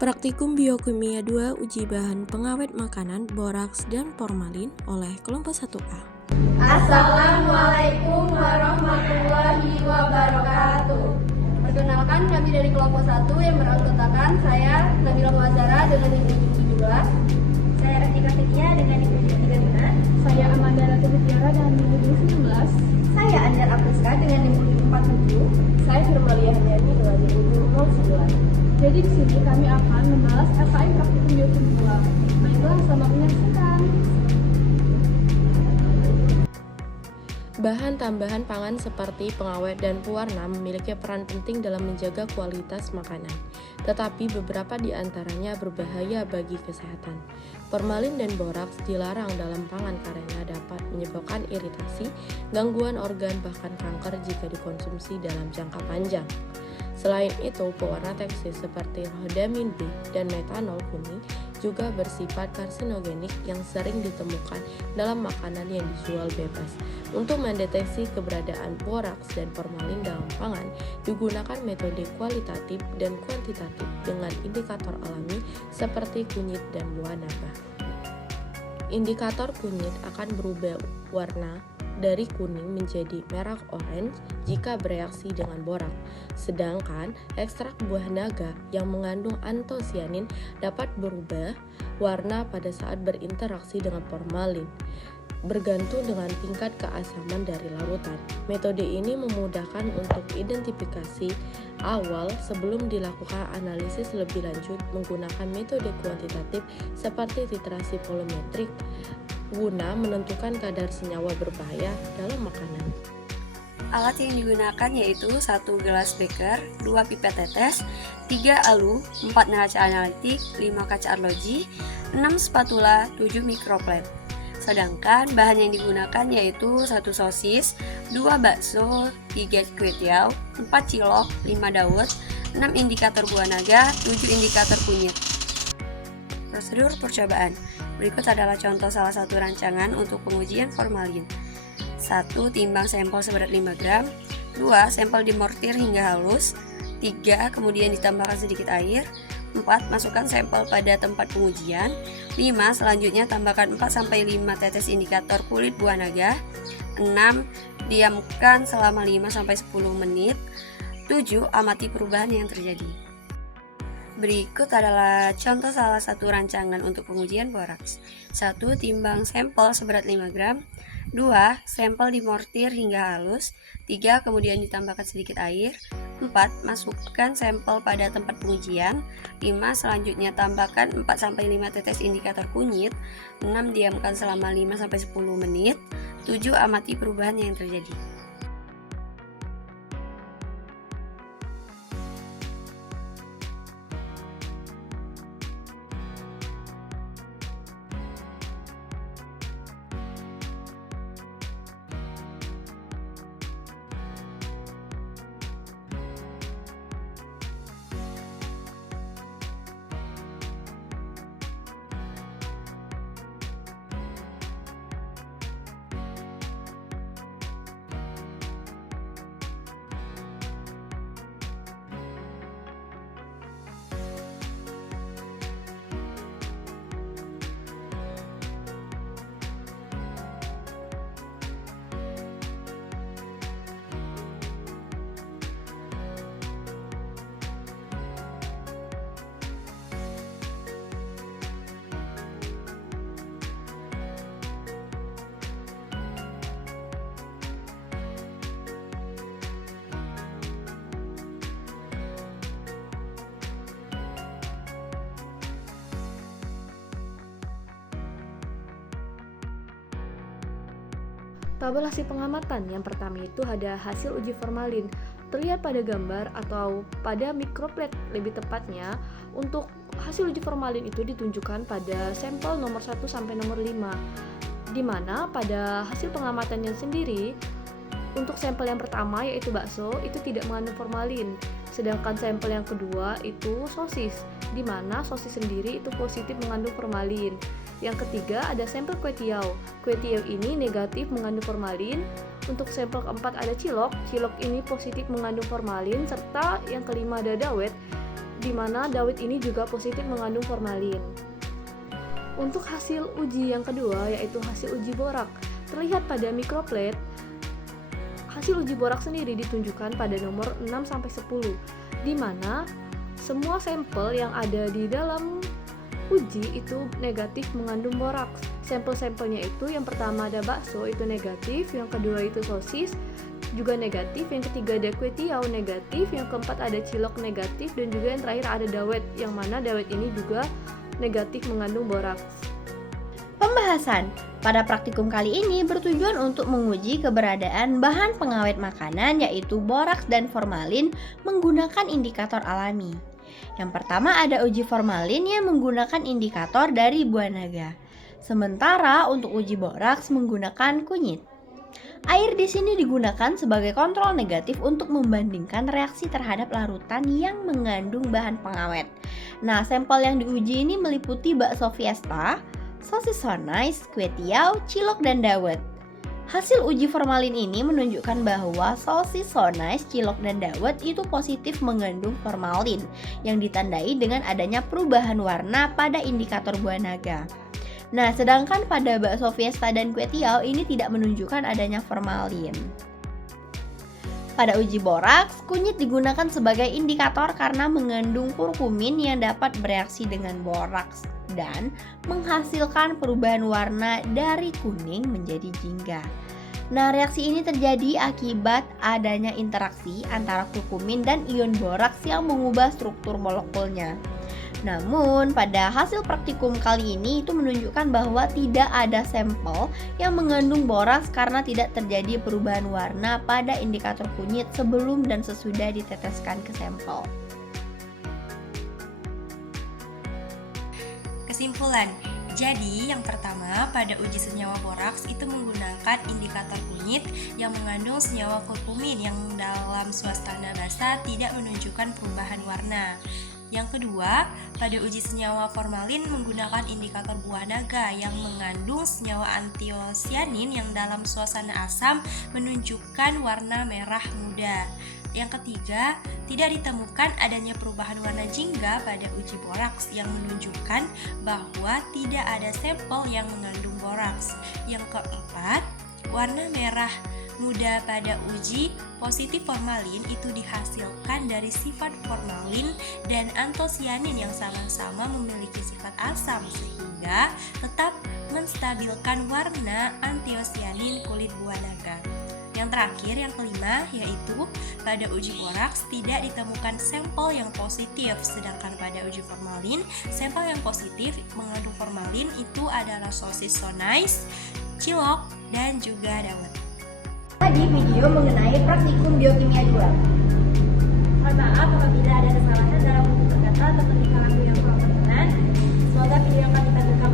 Praktikum Biokimia 2 uji bahan pengawet makanan, boraks, dan formalin oleh kelompok 1A. Assalamualaikum warahmatullahi wabarakatuh. Perkenalkan, kami dari kelompok 1 yang beranggotakan saya Nabila Muazzara dengan NIM 17. Saya Atika Fitia dengan NIM 35. Saya Amanda Ratu Mutiara dengan NIM 19. Saya Anjar Apriska dengan NIM 47. Saya Firmalia Handayani dengan NIM 09. Jadi di sini kami akan membahas FKM Praktikum Biokimia 2. Baiklah, selamat menyaksikan. Bahan tambahan pangan seperti pengawet dan pewarna memiliki peran penting dalam menjaga kualitas makanan, tetapi beberapa di antaranya berbahaya bagi kesehatan. Formalin dan boraks dilarang dalam pangan karena dapat menyebabkan iritasi, gangguan organ, bahkan kanker jika dikonsumsi dalam jangka panjang. Selain itu, pewarna tekstil seperti rhodamin B dan metanol kuning juga bersifat karsinogenik yang sering ditemukan dalam makanan yang dijual bebas. Untuk mendeteksi keberadaan boraks dan formalin dalam pangan, digunakan metode kualitatif dan kuantitatif dengan indikator alami seperti kunyit dan buah naga. Indikator kunyit akan berubah warna dari kuning menjadi merah orange jika bereaksi dengan borak. Sedangkan ekstrak buah naga yang mengandung antosianin dapat berubah warna pada saat berinteraksi dengan formalin, bergantung dengan tingkat keasaman dari larutan. Metode ini memudahkan untuk identifikasi awal sebelum dilakukan analisis lebih lanjut menggunakan metode kuantitatif seperti titrasi volumetrik guna menentukan kadar senyawa berbahaya dalam makanan. Alat yang digunakan yaitu 1 gelas beker, 2 pipet tetes, 3 alu, 4 neraca analitik, 5 kaca arloji, 6 spatula, 7 mikroplate. Sedangkan bahan yang digunakan yaitu 1 sosis, 2 bakso, 3 kue tiaw, 4 cilok, 5 dawet, 6 indikator buah naga, 7 indikator kunyit. Prosedur percobaan. Berikut adalah contoh salah satu rancangan untuk pengujian formalin. 1. Timbang sampel seberat 5 gram. 2. Sampel dimortir hingga halus. 3. Kemudian ditambahkan sedikit air. 4. Masukkan sampel pada tempat pengujian. 5. Selanjutnya tambahkan 4-5 tetes indikator kulit buah naga. 6. Diamkan selama 5-10 menit. 7. Amati perubahan yang terjadi. Berikut adalah contoh salah satu rancangan untuk pengujian boraks. 1. Timbang sampel seberat 5 gram. 2. Sampel dimortir hingga halus. 3. Kemudian ditambahkan sedikit air. 4. Masukkan sampel pada tempat pengujian. 5. Selanjutnya tambahkan 4-5 tetes indikator kunyit. 6. Diamkan selama 5-10 menit. 7. Amati perubahan yang terjadi. Tabel hasil pengamatan. Yang pertama itu ada hasil uji formalin. Terlihat pada gambar atau pada mikroplate lebih tepatnya. Untuk hasil uji formalin itu ditunjukkan pada sampel nomor 1 sampai nomor 5. Di mana pada hasil pengamatannya sendiri, untuk sampel yang pertama yaitu bakso itu tidak mengandung formalin. Sedangkan sampel yang kedua itu sosis, di mana sosis sendiri itu positif mengandung formalin. Yang ketiga ada sampel kue tiaw. Kue tiaw ini negatif mengandung formalin. Untuk sampel keempat ada cilok. Cilok ini positif mengandung formalin. Serta yang kelima ada dawet. di mana dawet ini juga positif mengandung formalin. Untuk hasil uji yang kedua yaitu hasil uji borak. Terlihat pada mikroplet, hasil uji borak sendiri ditunjukkan pada nomor 6-10, di mana semua sampel yang ada di dalam uji itu negatif mengandung boraks. Sampel-sampelnya itu yang pertama ada bakso itu negatif, yang kedua itu sosis juga negatif, yang ketiga ada kue tiaw negatif, yang keempat ada cilok negatif, dan juga yang terakhir ada dawet, yang mana dawet ini juga negatif mengandung boraks. Pembahasan pada praktikum kali ini bertujuan untuk menguji keberadaan bahan pengawet makanan yaitu boraks dan formalin menggunakan indikator alami. Yang pertama ada uji formalin yang menggunakan indikator dari buah naga. Sementara untuk uji boraks menggunakan kunyit. Air di sini digunakan sebagai kontrol negatif untuk membandingkan reaksi terhadap larutan yang mengandung bahan pengawet. Nah, sampel yang diuji ini meliputi bakso fiesta, sosis so nice, kue tiaw, cilok, dan dawet. Hasil uji formalin ini menunjukkan bahwa sosis so nice, cilok, dan dawet itu positif mengandung formalin yang ditandai dengan adanya perubahan warna pada indikator buah naga. Nah, sedangkan pada bakso fiesta dan kue tiaw ini tidak menunjukkan adanya formalin. Pada uji boraks, kunyit digunakan sebagai indikator karena mengandung kurkumin yang dapat bereaksi dengan boraks dan menghasilkan perubahan warna dari kuning menjadi jingga. Nah, reaksi ini terjadi akibat adanya interaksi antara kurkumin dan ion boraks yang mengubah struktur molekulnya. Namun, pada hasil praktikum kali ini itu menunjukkan bahwa tidak ada sampel yang mengandung boraks karena tidak terjadi perubahan warna pada indikator kunyit sebelum dan sesudah diteteskan ke sampel. Kesimpulan, jadi yang pertama pada uji senyawa boraks itu menggunakan indikator kunyit yang mengandung senyawa kurkumin yang dalam suasana basah tidak menunjukkan perubahan warna. Yang kedua, pada uji senyawa formalin menggunakan indikator buah naga yang mengandung senyawa antiosianin yang dalam suasana asam menunjukkan warna merah muda. Yang ketiga, tidak ditemukan adanya perubahan warna jingga pada uji boraks yang menunjukkan bahwa tidak ada sampel yang mengandung boraks. Yang keempat, warna merah muda pada uji positif formalin itu dihasilkan dari sifat formalin dan antosianin yang sama-sama memiliki sifat asam sehingga tetap menstabilkan warna antiosianin kulit buah naga. Yang terakhir, yang kelima, yaitu pada uji boraks tidak ditemukan sampel yang positif, sedangkan pada uji formalin, sampel yang positif mengandung formalin itu adalah sosis so nice, cilok, dan juga dawet. Tadi video mengenai praktikum biokimia 2. Mohon maaf apabila ada kesalahan dalam bentuk berkata atau ketika lagu yang kurang berkenan. Semoga video yang kami tampilkan